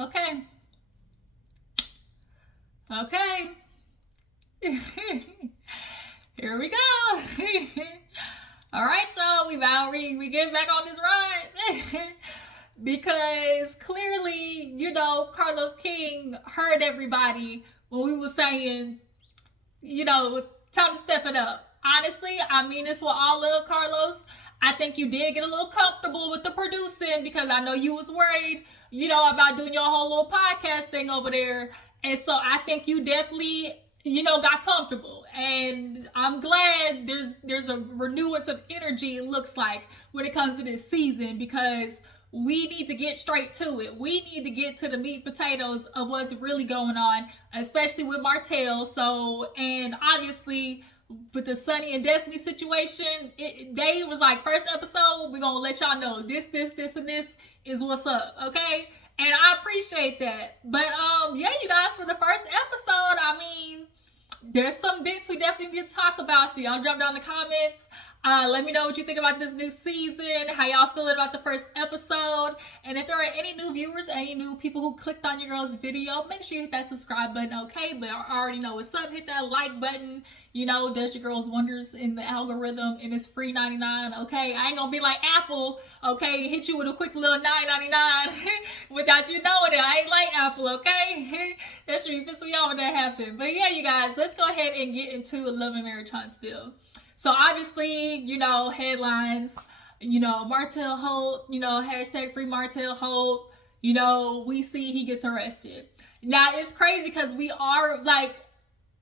Okay. Okay. Here we go. All right, y'all. We get back on this ride. Because clearly, Carlos King heard everybody when we were saying, time to step it up. Honestly, I mean this with all love, Carlos. I think you did get a little comfortable with the producing because I know you was worried, about doing your whole little podcast thing over there. And so I think you definitely, got comfortable. And I'm glad there's a renewance of energy, it looks like, when it comes to this season because we need to get straight to it. We need to get to the meat potatoes of what's really going on, especially with Martell. So, and obviously, with the Sunny and Destiny situation, they was like, first episode, we're gonna let y'all know this, and this is what's up, okay? And I appreciate that. But yeah, you guys, for the first episode, I mean, there's some bits we definitely need to talk about. So y'all jump down in the comments. Let me know what you think about this new season, how y'all feeling about the first episode. And if there are any new viewers, any new people who clicked on your girl's video, make sure you hit that subscribe button, okay? But I already know what's up. Hit that like button. Does your girl's wonders in the algorithm, and it's free 99, okay? I ain't gonna be like Apple, okay? Hit you with a quick little $9.99 without you knowing it. I ain't like Apple, okay? That should be pissing me off when that happened. But yeah, you guys, let's go ahead and get into Love and Marriage Huntsville. So obviously, headlines, Martell Holt, hashtag free Martell Holt, we see he gets arrested. Now it's crazy because we are like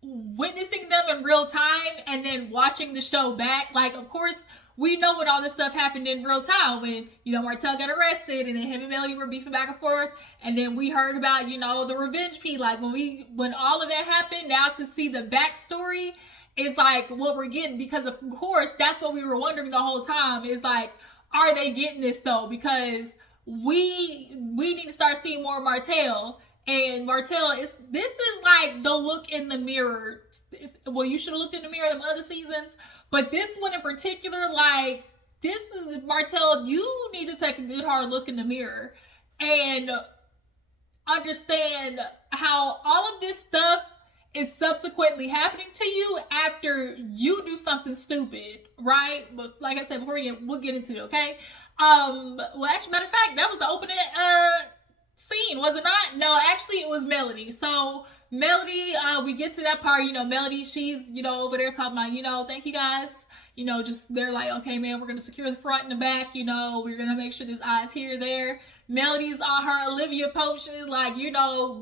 witnessing them in real time and then watching the show back. Like, of course, we know when all this stuff happened in real time when, Martell got arrested and then him and Melody were beefing back and forth. And then we heard about, the revenge piece. Like when all of that happened, now to see the backstory is like what we're getting, because of course that's what we were wondering the whole time, is like, are they getting this though? Because we need to start seeing more Martell. And Martell this is like the look in the mirror. Well, you should have looked in the mirror in other seasons, but this one in particular, like, this is Martell, you need to take a good hard look in the mirror and understand how all of this stuff is subsequently happening to you after you do something stupid, right? But like I said before, we'll get into it, okay? Well, actually, matter of fact, that was the opening scene, was it not? No, actually, it was Melody. So Melody, we get to that part, Melody, she's, over there talking about, thank you guys. Just they're like, okay, man, we're gonna secure the front and the back, we're gonna make sure there's eyes here, there. Melody's on her Olivia potion, like,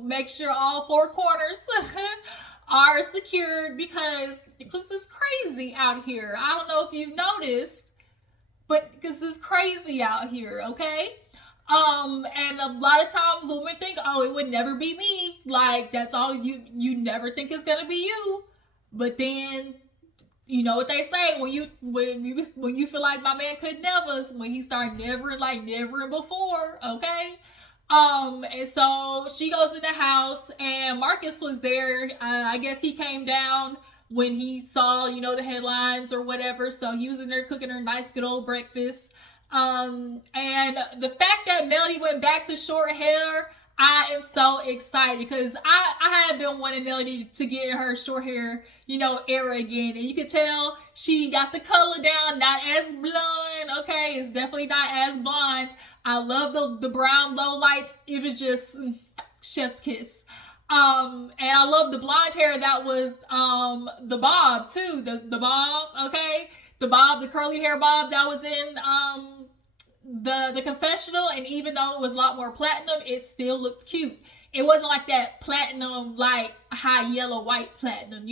make sure all four corners are secured because it's crazy out here. I don't know if you've noticed, but because it's crazy out here, okay? And a lot of times women think, oh, it would never be me. Like, that's all you never think it's gonna be you. But then, you know what they say, when you feel like my man could never, is when he started nevering before, okay? And so she goes in the house, and Marcus was there. I guess he came down when he saw, the headlines or whatever. So he was in there cooking her nice, good old breakfast. And the fact that Melody went back to short hair, I am so excited because I have been wanting Melody to get her short hair, era again. And you can tell she got the color down, not as blonde, okay? It's definitely not as blonde. I love the brown low lights. It was just chef's kiss. And I love the blonde hair that was the bob too. The bob, okay? The curly hair bob that was in the confessional, and even though it was a lot more platinum, it still looked cute. It wasn't like that platinum, like high yellow white platinum,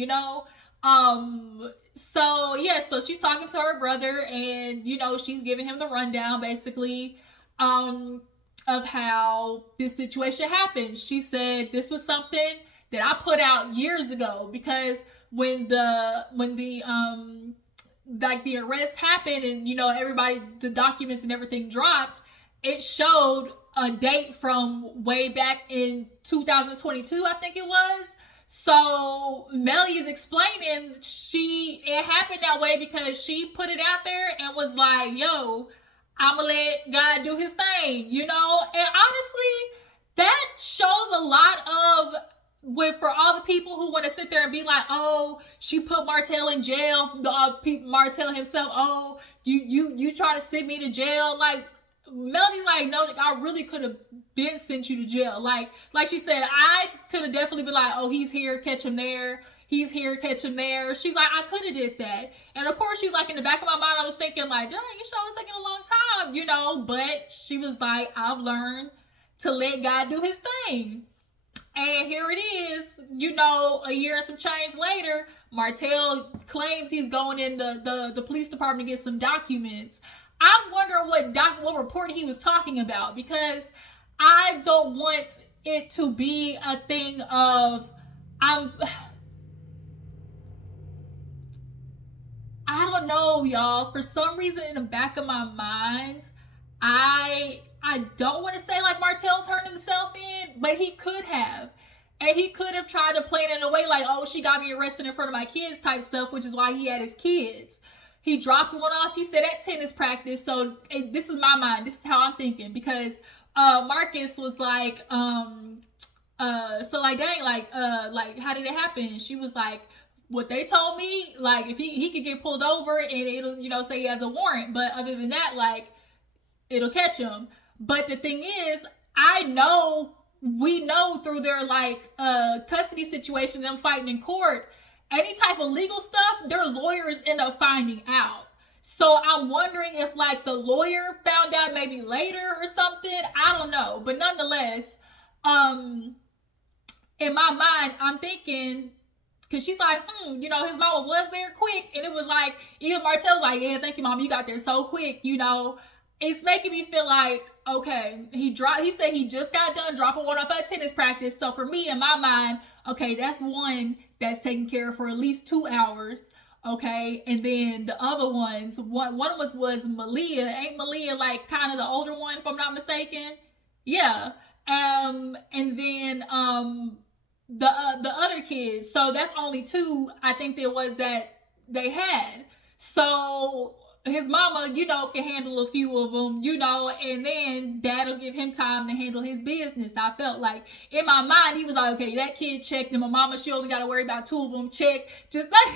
So yeah, so she's talking to her brother, and she's giving him the rundown basically of how this situation happened. She said this was something that I put out years ago, because when the like the arrest happened and everybody, the documents and everything dropped, it showed a date from way back in 2022, I think it was. So Melly is explaining it happened that way because she put it out there and was like, yo, I'ma let God do his thing, and honestly, that shows lot of for all the people who want to sit there and be like, oh, she put Martell in jail, Martell himself, oh, you try to send me to jail. Like, Melody's like, no, I really could have been sent you to jail. Like she said, I could have definitely been like, oh, he's here, catch him there. He's here, catch him there. She's like, I could have did that. And of course, she's like, in the back of my mind, I was thinking like, dang, your show was taking a long time, you know? But she was like, I've learned to let God do his thing. And here it is, you know, a year and some change later, Martell claims he's going in the police department to get some documents. I'm wondering what report he was talking about, because I don't want it to be a thing of I don't know, y'all. For some reason, in the back of my mind, I don't want to say like Martell turned himself in, but he could have. And he could have tried to play it in a way like, oh, she got me arrested in front of my kids type stuff, which is why he had his kids. He dropped one off, he said, at tennis practice. So this is my mind. This is how I'm thinking. Because Marcus was like, so like, dang, like, how did it happen? She was like, what they told me, like, if he could get pulled over and it'll, you know, say he has a warrant. But other than that, like, it'll catch him. But the thing is, we know through their like custody situation, them fighting in court, any type of legal stuff, their lawyers end up finding out. So I'm wondering if like the lawyer found out maybe later or something. I don't know. But nonetheless, in my mind, I'm thinking, because she's like, you know, his mama was there quick. And it was like, even Martell was like, yeah, thank you, mom. You got there so quick, you know. It's making me feel like, okay, he said he just got done dropping one off at tennis practice. So for me, in my mind, okay, that's one that's taken care of for at least 2 hours. Okay. And then the other ones, one was Malia. Ain't Malia like kind of the older one, if I'm not mistaken? Yeah. And then the other kids. So that's only 2, I think there was that they had. So his mama, you know, can handle a few of them, you know, and then dad'll give him time to handle his business. I felt like in my mind, he was like, okay, that kid checked, and my mama, she only got to worry about 2 of them, check. Just like,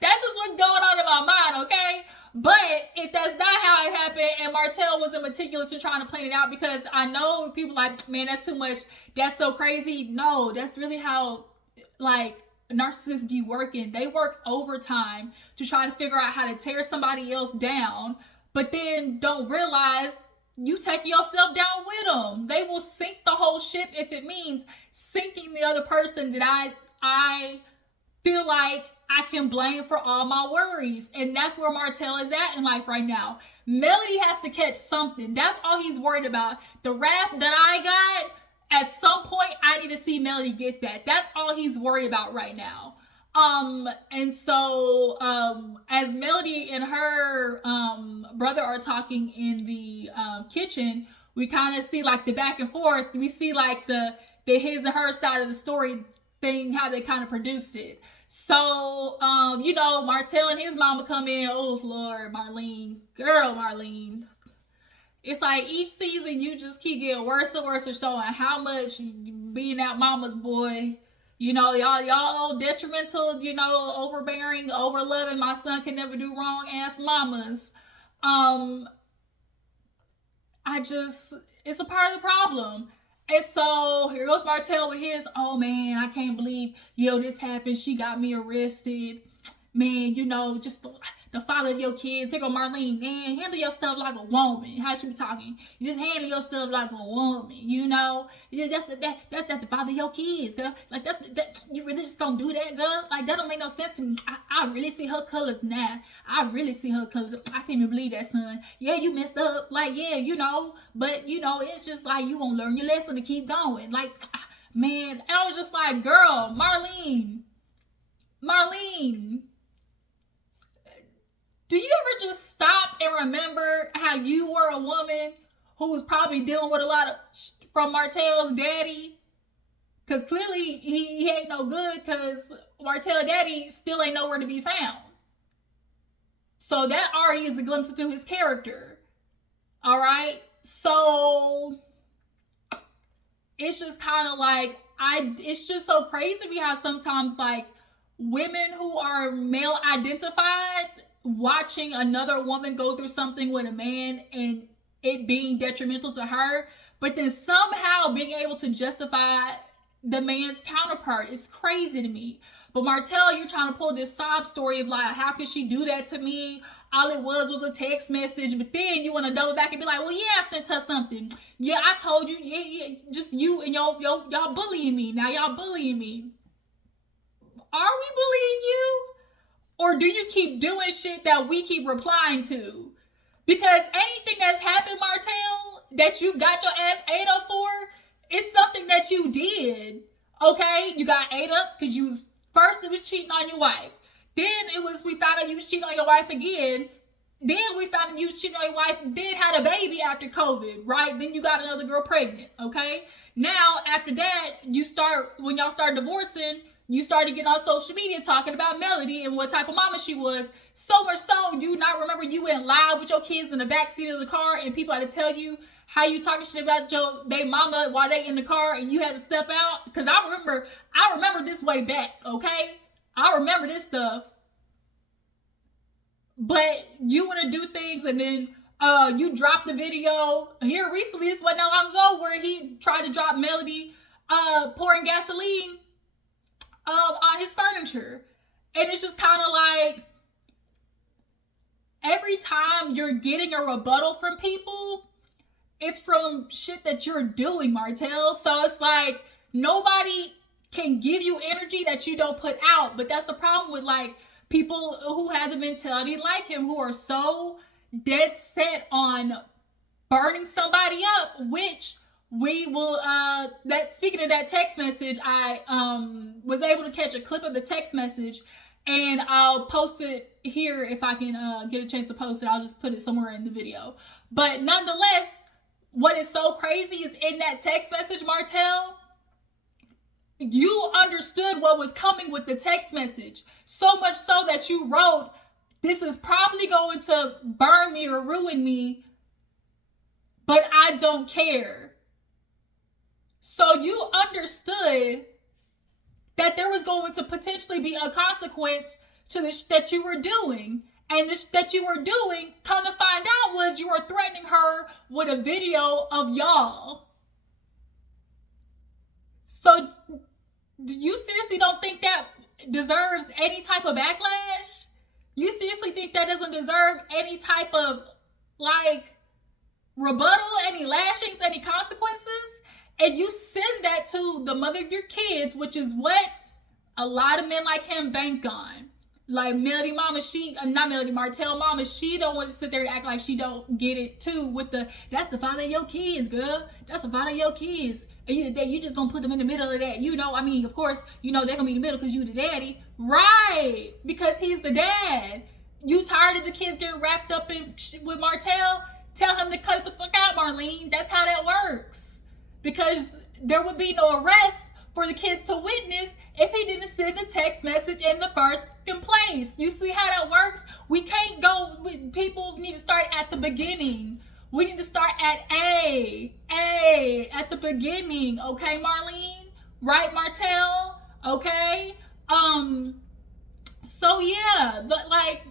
that's just what's going on in my mind, okay? But if that's not how it happened, and Martell wasn't meticulous in trying to plan it out, because I know people like, man, that's too much, that's so crazy. No, that's really how, like, narcissists be working. They work overtime to try to figure out how to tear somebody else down, but then don't realize you take yourself down with them. They will sink the whole ship if it means sinking the other person that I feel like I can blame for all my worries. And that's where Martell is at in life right now. Melody has to catch something. That's all he's worried about. The rap that I got, at some point, I need to see Melody get that. That's all he's worried about right now. And so, as Melody and her brother are talking in the kitchen, we kind of see like the back and forth. We see like the his and her side of the story thing, how they kind of produced it. So, you know, Martell and his mama come in. Oh, Lord, Marlene. Girl, Marlene. It's like each season you just keep getting worse and worse at showing how much being that mama's boy. You know, y'all detrimental, you know, overbearing, overloving. My son can never do wrong ass mamas. It's a part of the problem. And so here goes Martell with his, oh man, I can't believe, this happened. She got me arrested. Man, you know, just the father of your kids. Take on Marlene, man, handle your stuff like a woman. How she be talking? You just handle your stuff like a woman, you know? That's the father of your kids, girl. Like, that you really just gonna do that, girl? Like, that don't make no sense to me. I really see her colors now. I really see her colors. I can't even believe that, son. Yeah, you messed up. Like, yeah, you know. But, you know, it's just like you gonna learn your lesson to keep going. Like, man. And I was just like, girl, Marlene. Do you ever just stop and remember how you were a woman who was probably dealing with a lot of from Martell's daddy? Because clearly he ain't no good, because Martell's daddy still ain't nowhere to be found. So that already is a glimpse into his character. All right? So it's just kind of like, it's just so crazy to me how sometimes like women who are male identified watching another woman go through something with a man and it being detrimental to her, but then somehow being able to justify the man's counterpart is crazy to me. But Martell, you're trying to pull this sob story of like, how could she do that to me? All it was a text message. But then you want to double back and be like, well, yeah, I sent her something. Yeah, I told you. Yeah, just you and y'all bullying me. Now y'all bullying me. Are we bullying you? Or do you keep doing shit that we keep replying to? Because anything that's happened, Martell, that you got your ass ate up for, is something that you did. Okay? You got ate up because you was, first it was cheating on your wife. Then we found out you was cheating on your wife again. Then we found out you was cheating on your wife, then had a baby after COVID, right? Then you got another girl pregnant, okay? Now, after that, when y'all start divorcing, you started getting on social media talking about Melody and what type of mama she was. So much so, you not remember you went live with your kids in the backseat of the car and people had to tell you how you talking shit about they mama while they in the car and you had to step out. Because I remember this way back, okay? I remember this stuff. But you want to do things and then you dropped the video here recently. This wasn't that long ago where he tried to drop Melody pouring gasoline on his furniture. And it's just kind of like, every time you're getting a rebuttal from people, it's from shit that you're doing, Martell. So it's like, nobody can give you energy that you don't put out. But that's the problem with like people who have the mentality like him, who are so dead set on burning somebody up, which we will, speaking of that text message, I was able to catch a clip of the text message and I'll post it here if I can get a chance to post it. I'll just put it somewhere in the video. But nonetheless, what is so crazy is in that text message, Martell, you understood what was coming with the text message. So much so that you wrote, this is probably going to burn me or ruin me, but I don't care. So you understood that there was going to potentially be a consequence to this that you were doing. And this that you were doing, come to find out, was you were threatening her with a video of y'all. So you seriously don't think that deserves any type of backlash? You seriously think that doesn't deserve any type of like rebuttal, any lashings, any consequences? And you send that to the mother of your kids, which is what a lot of men like him bank on. Like Melody mama, not Melody, Martell mama, she don't want to sit there and act like she don't get it too with that's the father of your kids, girl. That's the father of your kids. And you just gonna put them in the middle of that. You know, I mean, of course, you know they're gonna be in the middle because you the daddy. Right, because he's the dad. You tired of the kids getting wrapped up in with Martell? Tell him to cut it the fuck out, Marlene. That's how that works. Because there would be no arrest for the kids to witness if he didn't send the text message in the first place. You see how that works? We can't go, people need to start at the beginning. We need to start at at the beginning. Okay, Marlene? Right, Martell? Okay? So yeah, but like,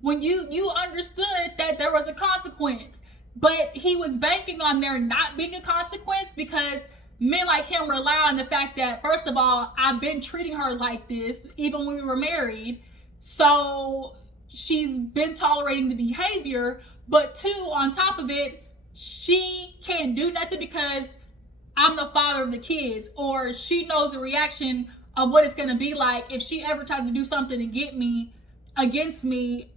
when you understood that there was a consequence, but he was banking on there not being a consequence because men like him rely on the fact that, first of all, I've been treating her like this even when we were married, so she's been tolerating the behavior. But two, on top of it, she can't do nothing because I'm the father of the kids, or she knows the reaction of what it's going to be like if she ever tries to do something to get me against me.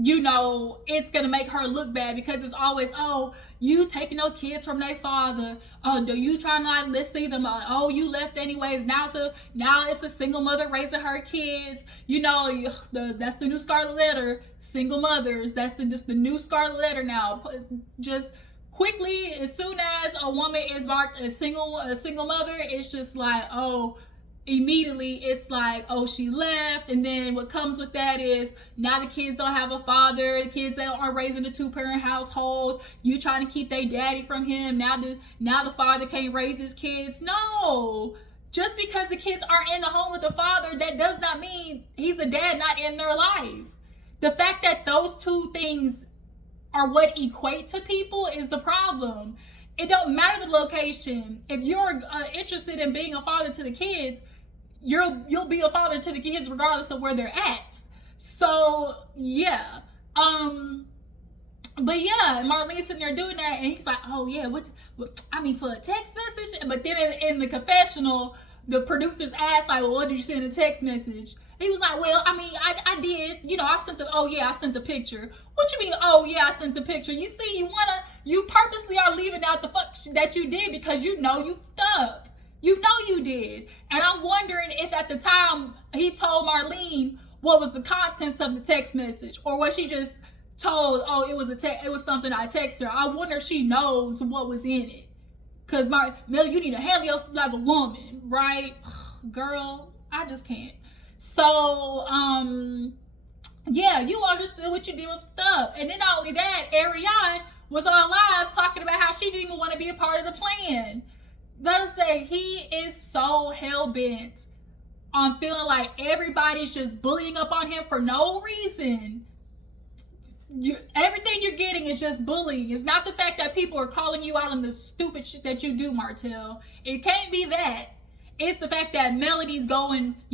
You know, it's going to make her look bad because it's always, oh, you taking those kids from their father. Oh, do you trying to like, let's see them? Oh, you left anyways. Now it's a single mother raising her kids. You know, that's the new scarlet letter. Single mothers. That's just the new scarlet letter now. Just quickly, as soon as a woman is marked a single mother, it's just like, oh, immediately it's like, oh, she left, and then what comes with that is now the kids don't have a father, the kids that are raised in a 2-parent household, you trying to keep their daddy from him, now the father can't raise his kids. No, just because the kids are in the home with the father, that does not mean he's a dad not in their life. The fact that those two things are what equate to people is the problem. It don't matter the location. If you're interested in being a father to the kids, you'll be a father to the kids regardless of where they're at. So yeah, but yeah, Marlene's sitting there doing that, and he's like, oh yeah, what I mean, for a text message. But then in the confessional, the producers asked like, well, what did you send in a text message? He was like, well, I mean, I did, I sent I sent the picture. What you mean, oh yeah, I sent the picture? You see, you purposely are leaving out the fuck that you did because you know you fucked up. You know you did. And I'm wondering if at the time he told Marlene what was the contents of the text message, or was she just told, oh, it was something I texted her. I wonder if she knows what was in it. Cause Mel, you need to handle yourself like a woman, right? Girl, I just can't. So, yeah, you understood what you did was fucked up. And then not only that, Ariane was on live talking about how she didn't even want to be a part of the plan. Let's say he is so hell-bent on feeling like everybody's just bullying up on him for no reason. Everything you're getting is just bullying. It's not the fact that people are calling you out on the stupid shit that you do, Martell. It can't be that. It's the fact that you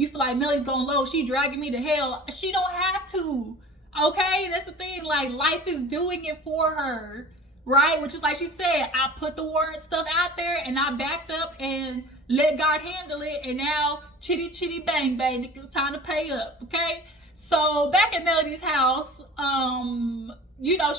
feel like Melody's going low. She dragging me to hell. She don't have to. Okay? That's the thing. Like, life is doing it for her. Right? Which is like she said, I put the warrant stuff out there and I backed up and let God handle it. And now, chitty chitty bang bang. It's time to pay up. Okay? So, back at Melody's house,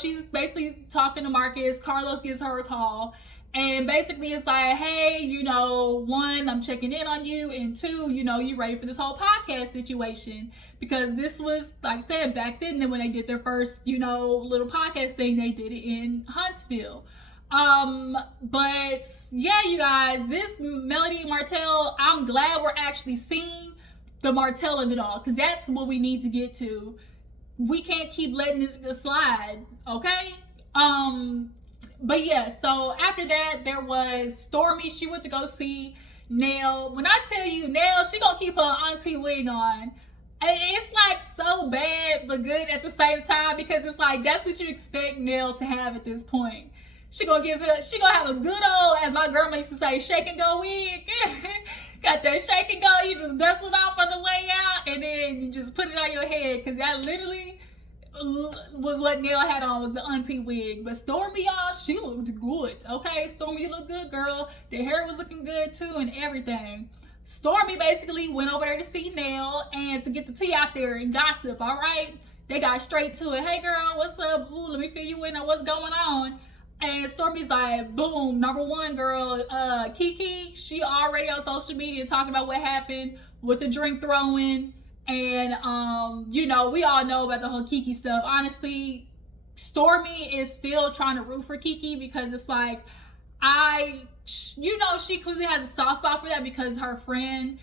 she's basically talking to Marcus. Carlos gives her a call. And basically it's like, hey, 1, I'm checking in on you. And 2, you ready for this whole podcast situation. Because this was, like I said, back then when they did their first, little podcast thing, they did it in Huntsville. But yeah, you guys, this Melody and Martell, I'm glad we're actually seeing the Martell of it all. Because that's what we need to get to. We can't keep letting this slide, okay? But yeah, so after that, there was Stormy. She went to go see Nell. When I tell you, Nell, she gonna keep her auntie wig on. And it's like so bad, but good at the same time, because it's like, that's what you expect Nell to have at this point. She gonna have a good old, as my grandma used to say, shake and go wig. Got that shake and go, you just dust it off on the way out, and then you just put it on your head, because that literally was what Nell had on, was the auntie wig. But Stormy, y'all, she looked good. Okay, Stormy, you look good, girl. The hair was looking good too and everything. Stormy basically went over there to see Nell and to get the tea out there and gossip, all right? They got straight to it. Hey, girl, what's up? Ooh, let me fill you in on what's going on. And Stormy's like, boom, number 1, girl, Kiki, she already on social media talking about what happened with the drink throwing. And, we all know about the whole Kiki stuff. Honestly, Stormy is still trying to root for Kiki because it's like, she clearly has a soft spot for that because her friend,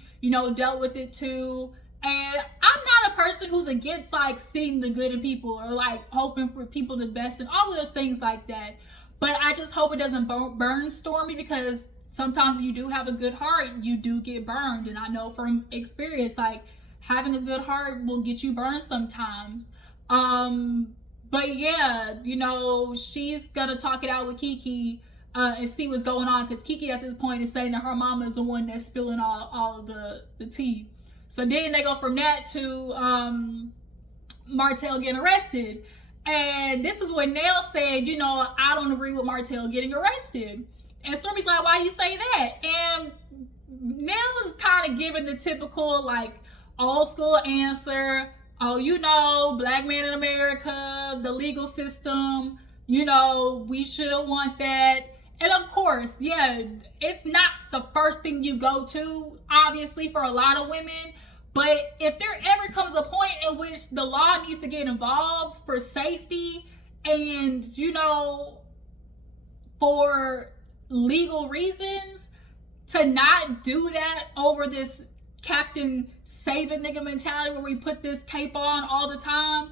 dealt with it too. And I'm not a person who's against, like, seeing the good in people or, like, hoping for people the best and all of those things like that. But I just hope it doesn't burn Stormy, because sometimes when you do have a good heart, you do get burned. And I know from experience, like, having a good heart will get you burned sometimes. But yeah, she's gonna talk it out with Kiki and see what's going on, because Kiki at this point is saying that her mama is the one that's spilling all of the tea. So then they go from that to Martell getting arrested. And this is when Nell said, I don't agree with Martell getting arrested. And Stormy's like, why you say that? And Nell is kind of giving the typical, like, old school answer. Oh, black man in America, the legal system, we shouldn't want that. And of course, yeah, it's not the first thing you go to, obviously, for a lot of women. But if there ever comes a point in which the law needs to get involved for safety and, for legal reasons, to not do that over this Captain Save a Nigga mentality where we put this cape on all the time.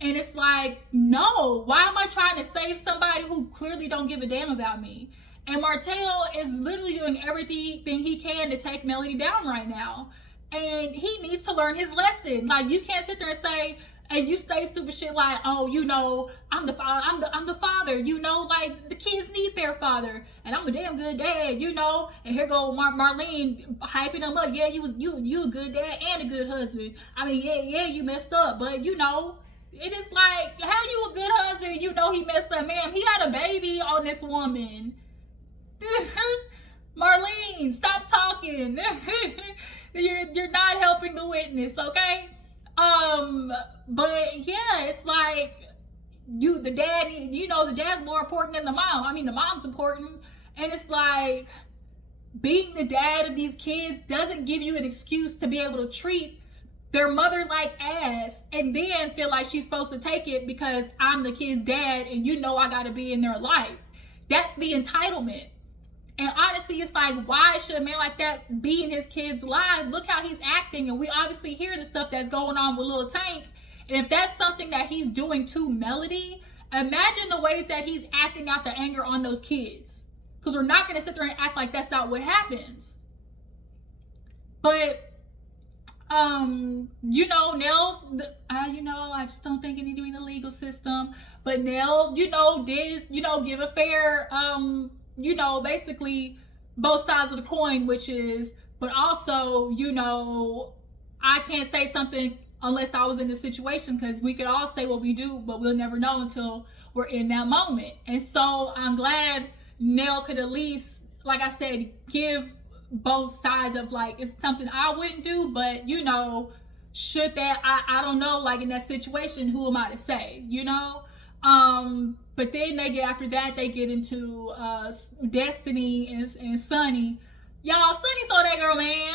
And it's like, no, why am I trying to save somebody who clearly don't give a damn about me? And Martell is literally doing everything he can to take Melody down right now. And he needs to learn his lesson. Like, you can't sit there and say, and you say stupid shit like, oh, you know, I'm the father, I'm the father, you know, like the kids need their father, and I'm a damn good dad, you know. And here go Marlene hyping him up. Yeah, you a good dad and a good husband. I mean, yeah, you messed up, but you know, it is like, how you a good husband? You know he messed up, ma'am. He had a baby on this woman. Marlene, stop talking. You're not helping the witness, okay? But yeah, it's like the dad, you know, the dad's more important than the mom. I mean, the mom's important, and it's like being the dad of these kids doesn't give you an excuse to be able to treat their mother like ass and then feel like she's supposed to take it because I'm the kid's dad and you know I gotta be in their life. That's the entitlement. And honestly, it's like, why should a man like that be in his kid's life? Look how he's acting, and we obviously hear the stuff that's going on with Lil Tank. And if that's something that he's doing to Melody, imagine the ways that he's acting out the anger on those kids. Because we're not going to sit there and act like that's not what happens. But, you know, Nell's, you know, I just don't think it needs to be in the legal system. But Nell, you know, did, you know, give a fair, you know, basically both sides of the coin, which is, but also, you know, I can't say something unless I was in the situation, because we could all say what we do, but we'll never know until we're in that moment. And so I'm glad Nell could at least, like I said, give both sides of like, it's something I wouldn't do, but you know, should that, I don't know, like in that situation, who am I to say, you know? But then they get, after that, they get into Destiny and Sunny. Y'all, Sunny saw that girl, man.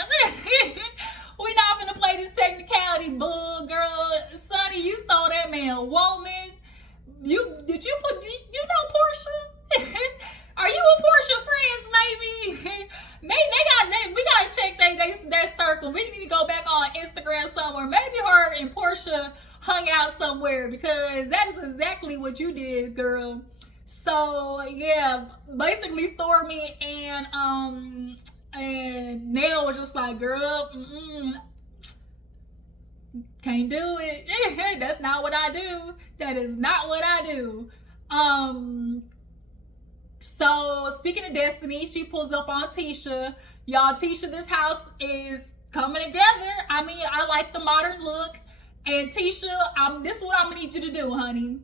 We not gonna play this technicality, bull, girl. Sonny, you stole that man, woman. Did you know Portia? Are you and Portia friends, maybe? We gotta check that circle. We need to go back on Instagram somewhere. Maybe her and Portia hung out somewhere, because that is exactly what you did, girl. So yeah, basically Stormy and Nell was just like, girl, can't do it. That's not what I do. That is not what I do. So speaking of Destiny, she pulls up on Tisha. Y'all, Tisha, this house is coming together. I mean, I like the modern look. And Tisha, this is what I'm gonna need you to do, honey.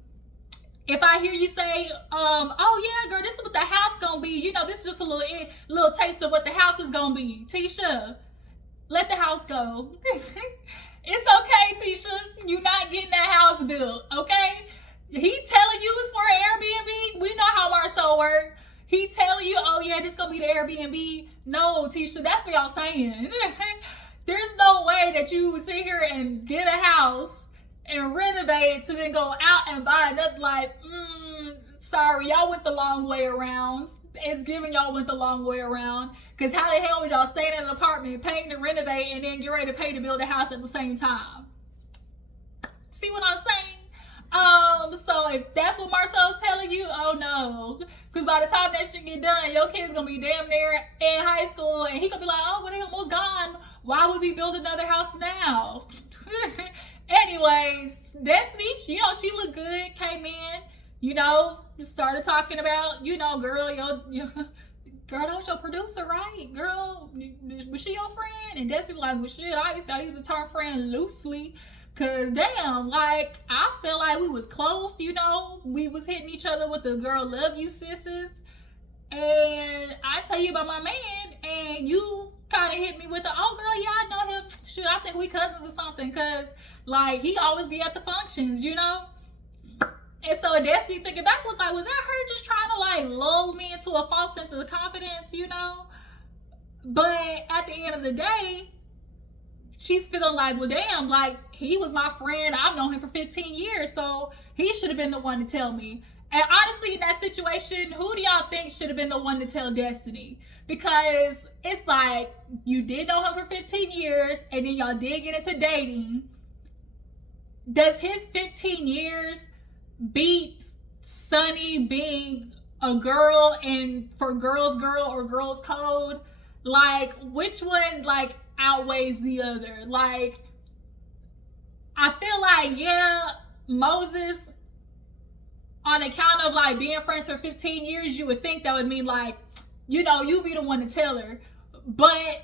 If I hear you say, oh yeah, girl, this is what the house gonna be. You know, this is just a little taste of what the house is gonna be. Tisha, let the house go. It's okay, Tisha. You're not getting that house built, okay? He telling you it's for an Airbnb. We know how Marcel work. He telling you, oh yeah, this gonna be the Airbnb. No, Tisha, that's what y'all saying. There's no way that you sit here and get a house and renovate it to then go out and buy another. Like, sorry, y'all went the long way around. It's giving y'all went the long way around. Because how the hell would y'all stay in an apartment, paying to renovate, and then get ready to pay to build a house at the same time? See what I'm saying? So if that's what Marcel's telling you, oh no. Because by the time that shit get done, your kid's gonna be damn near in high school, and he gonna be like, oh, well, they almost gone. Why would we build another house now? Anyways, Destiny, you know, she looked good, came in, you know, started talking about, you know, girl, girl, that was your producer, right? Girl, was she your friend? And Destiny was like, well, shit, obviously I use the term friend loosely, because damn, like, I feel like we was close, you know, we was hitting each other with the girl, love you, sisters. And I tell you about my man, and you kind of hit me with the, oh girl, yeah, I know him. Shoot, I think we cousins or something, because like he always be at the functions, you know. And so Destiny, thinking back, was like, was that her just trying to like lull me into a false sense of confidence, you know? But at the end of the day, she's feeling like, well, damn, like he was my friend. I've known him for 15 years, so he should have been the one to tell me. And honestly, in that situation, who do y'all think should have been the one to tell Destiny? Because it's like, you did know him for 15 years, and then y'all did get into dating. Does his 15 years beat Sunny being a girl and for girls girl or girls code? Like, which one, like, outweighs the other? Like, I feel like, yeah, Moses, on account of, like, being friends for 15 years, you would think that would mean, like, you know, you be the one to tell her. But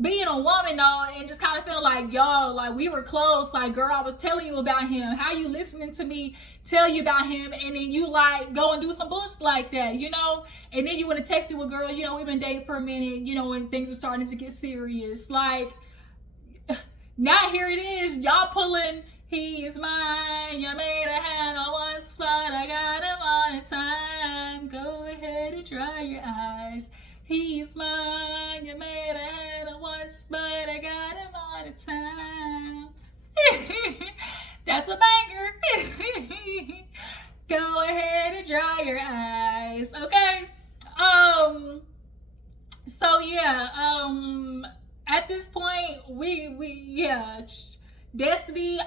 being a woman, though, and just kind of feel like, yo, like, we were close. Like, girl, I was telling you about him. How you listening to me tell you about him, and then you, like, go and do some bullshit like that, you know? And then you want to text you a girl, you know, we've been dating for a minute, you know, when things are starting to get serious. Like, now here it is, y'all pulling, he's mine, you made a hand on one spot, I got him on a time, go ahead and dry your eyes. He's mine, you made a hand on one spot, I got him on a time. That's a banger. Go ahead and dry your eyes, okay? So yeah, at this point, yeah, Destiny,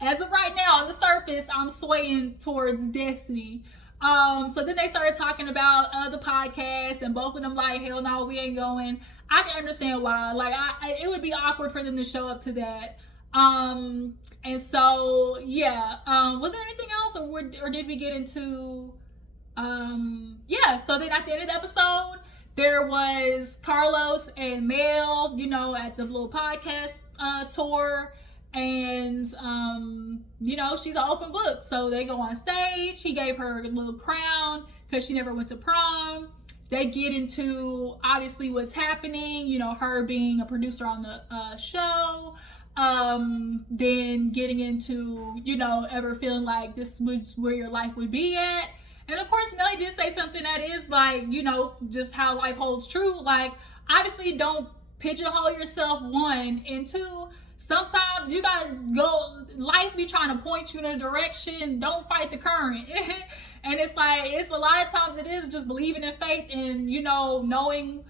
as of right now, on the surface, I'm swaying towards Destiny. So then they started talking about the podcast, and both of them like, hell no, we ain't going. I can understand why. Like, it would be awkward for them to show up to that. And so, yeah. Was there anything else, or did we get into, yeah. So then at the end of the episode, there was Carlos and Mel, you know, at the little podcast tour. And, you know, she's an open book. So they go on stage. He gave her a little crown because she never went to prom. They get into, obviously, what's happening. You know, her being a producer on the show. Then getting into, you know, ever feeling like this was where your life would be at. And, of course, Melly did say something that is, like, you know, just how life holds true. Like, obviously, don't pigeonhole yourself, one. And two, sometimes you gotta go, life be trying to point you in a direction. Don't fight the current. And it's like, it's a lot of times it is just believing in faith and, you know, knowing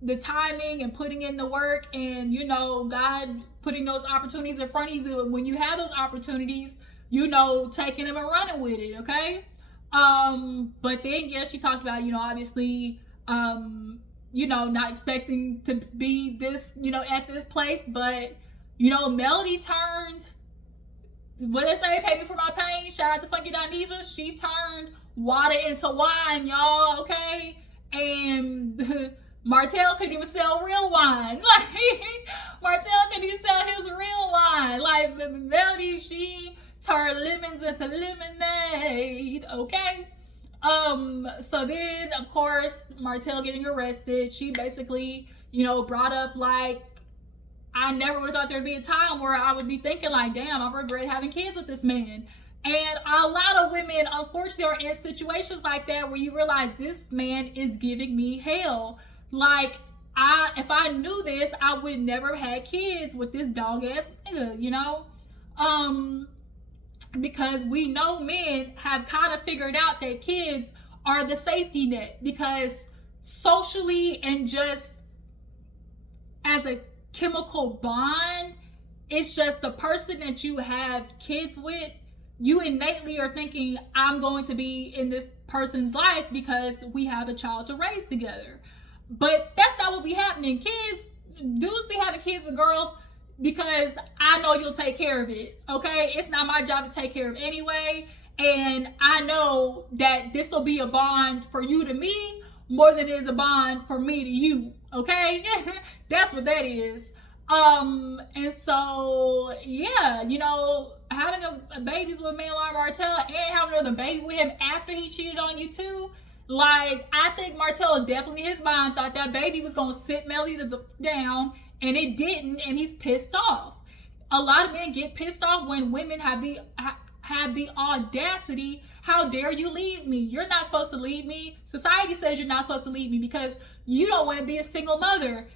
the timing and putting in the work and, you know, God putting those opportunities in front of you. And when you have those opportunities, you know, taking them and running with it, okay? But then, yeah, she talked about, you know, obviously, you know, not expecting to be this, you know, at this place, but, you know, Melody turned, what they say, pay me for my pain, shout out to Funky Diva, she turned water into wine, y'all, okay? And Martell couldn't even sell real wine. Like, Martell couldn't even sell his real wine. Like, Melody, she turned lemons into lemonade, okay? So then, of course, Martell getting arrested, she basically, you know, brought up, like, I never would have thought there'd be a time where I would be thinking, like, damn, I regret having kids with this man. And a lot of women, unfortunately, are in situations like that where you realize this man is giving me hell. Like, if I knew this, I would never have had kids with this dog-ass nigga, you know? Because we know men have kind of figured out that kids are the safety net. Because socially and just as a chemical bond, it's just the person that you have kids with, you innately are thinking, I'm going to be in this person's life because we have a child to raise together. But that's not what be happening. Dudes be having kids with girls because I know you'll take care of it, okay? It's not my job to take care of anyway, and I know that this will be a bond for you to me more than it is a bond for me to you, okay? That's what that is. And so, yeah, you know, having a babies with Martell and having another baby with him after he cheated on you too, like, I think Martell definitely in his mind thought that baby was gonna sit Melly down, and it didn't, and he's pissed off. A lot of men get pissed off when women have the audacity. How dare you leave me? You're not supposed to leave me. Society says you're not supposed to leave me because you don't want to be a single mother.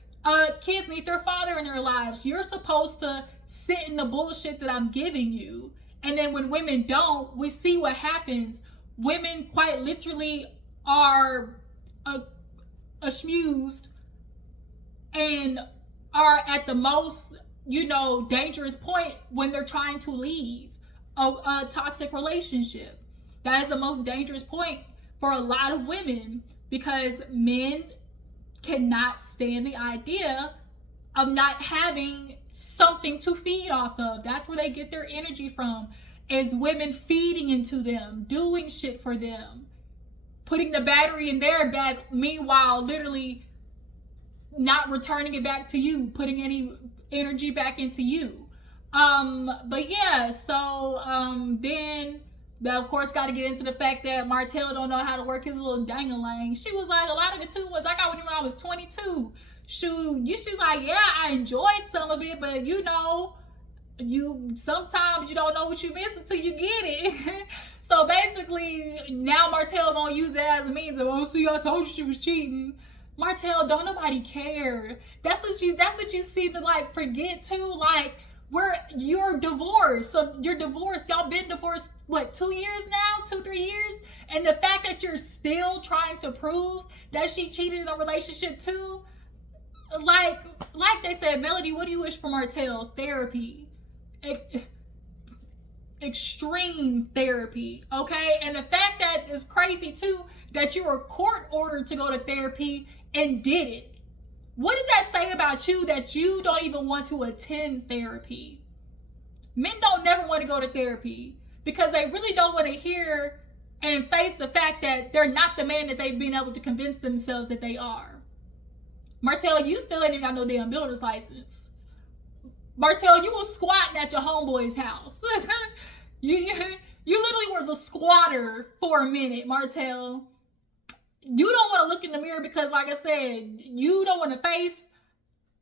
Kids need their father in their lives. You're supposed to sit in the bullshit that I'm giving you. And then when women don't, we see what happens. Women quite literally are schmused and are at the most, dangerous point when they're trying to leave a toxic relationship. That is the most dangerous point for a lot of women, because men cannot stand the idea of not having something to feed off of. That's where they get their energy from, is women feeding into them, doing shit for them, putting the battery in their back, meanwhile literally not returning it back to you, putting any energy back into you. But yeah, so then they of course got to get into the fact that Martell don't know how to work his little dang-a-lang. She was like, a lot of it too was, I got with him when I was 22. She's like, yeah, I enjoyed some of it, but you sometimes you don't know what you miss until you get it. So basically, now Martell gonna use that as a means of, oh, see, I told you she was cheating. Martell, don't nobody care. That's what you seem to like forget too. Like, you're divorced. So you're divorced. Y'all been divorced, what, 2 years now? 2-3 years? And the fact that you're still trying to prove that she cheated in a relationship too, like they said, Melody, what do you wish for Martell? Therapy. Extreme therapy, okay? And the fact that is crazy too, that you were court ordered to go to therapy and did it. What does that say about you, that you don't even want to attend therapy? Men don't never want to go to therapy because they really don't want to hear and face the fact that they're not the man that they've been able to convince themselves that they are. Martell, you still ain't even got no damn builder's license. Martell, you was squatting at your homeboy's house. you literally was a squatter for a minute, Martell. You don't want to look in the mirror because, like I said, you don't want to face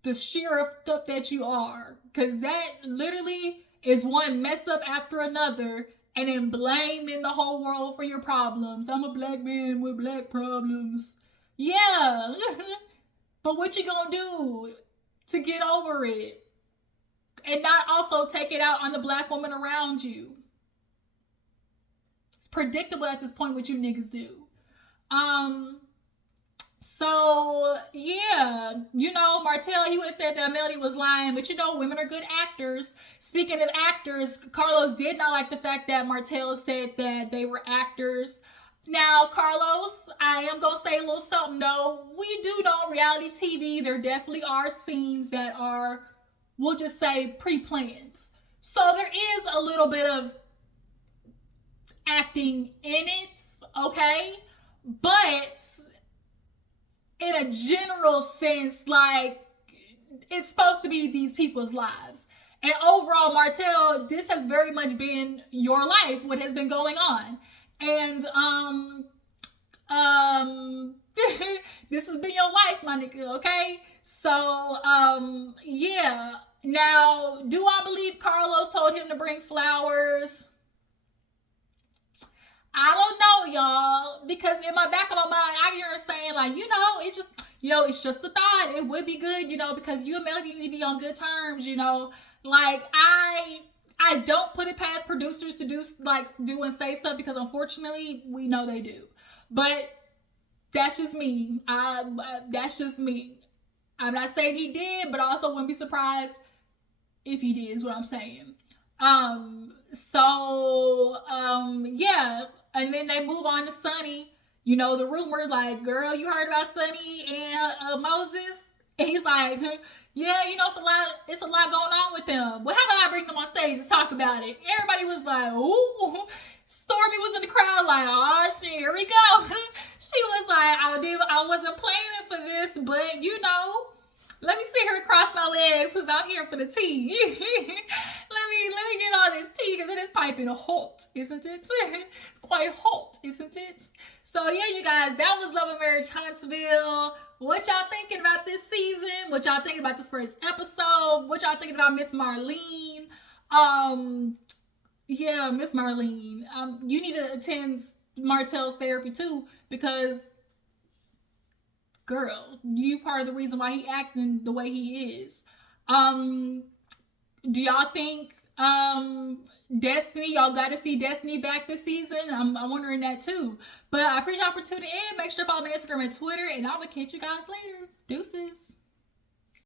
the sheer stuff that you are. Because that literally is one mess up after another, and then blaming the whole world for your problems. I'm a black man with black problems. Yeah. But what you gonna do to get over it? And not also take it out on the black woman around you. It's predictable at this point what you niggas do. So yeah, Martell, he would have said that Melody was lying, but women are good actors. Speaking of actors, Carlos did not like the fact that Martell said that they were actors. Now, Carlos, I am going to say a little something though. We do know reality TV, there definitely are scenes that are, we'll just say, pre-planned. So there is a little bit of acting in it, okay? But in a general sense, like, it's supposed to be these people's lives. And overall, Martell, this has very much been your life, what has been going on. And this has been your life, my nigga, okay? So yeah. Now, do I believe Carlos told him to bring flowers? I don't know, y'all, because in my back of my mind, I hear her saying, like, it's just, it's just a thought. It would be good, because you and Melody need to be on good terms, Like, I don't put it past producers to do and say stuff, because unfortunately, we know they do. But that's just me. That's just me. I'm not saying he did, but I also wouldn't be surprised if he did, is what I'm saying. Yeah. And then they move on to Sonny. The rumor, like, girl, you heard about Sonny and Moses? And he's like, yeah, it's a lot going on with them. Well, how about I bring them on stage to talk about it? Everybody was like, ooh. Stormy was in the crowd like, oh shit, here we go. She was like, I wasn't planning for this, but let me sit here and cross my legs because I'm here for the tea. let me get all this tea because it is piping hot, isn't it? It's quite hot, isn't it? So yeah, you guys, that was Love and Marriage Huntsville. What y'all thinking about this season? What y'all thinking about this first episode? What y'all thinking about Miss Marlene? Yeah, Miss Marlene. You need to attend Martell's therapy too, because girl, you part of the reason why he acting the way he is. Do y'all think Destiny, y'all got to see Destiny back this season. I'm wondering that too. But I appreciate y'all for tuning in. Make sure to follow my Instagram and Twitter, and I will catch you guys later. Deuces.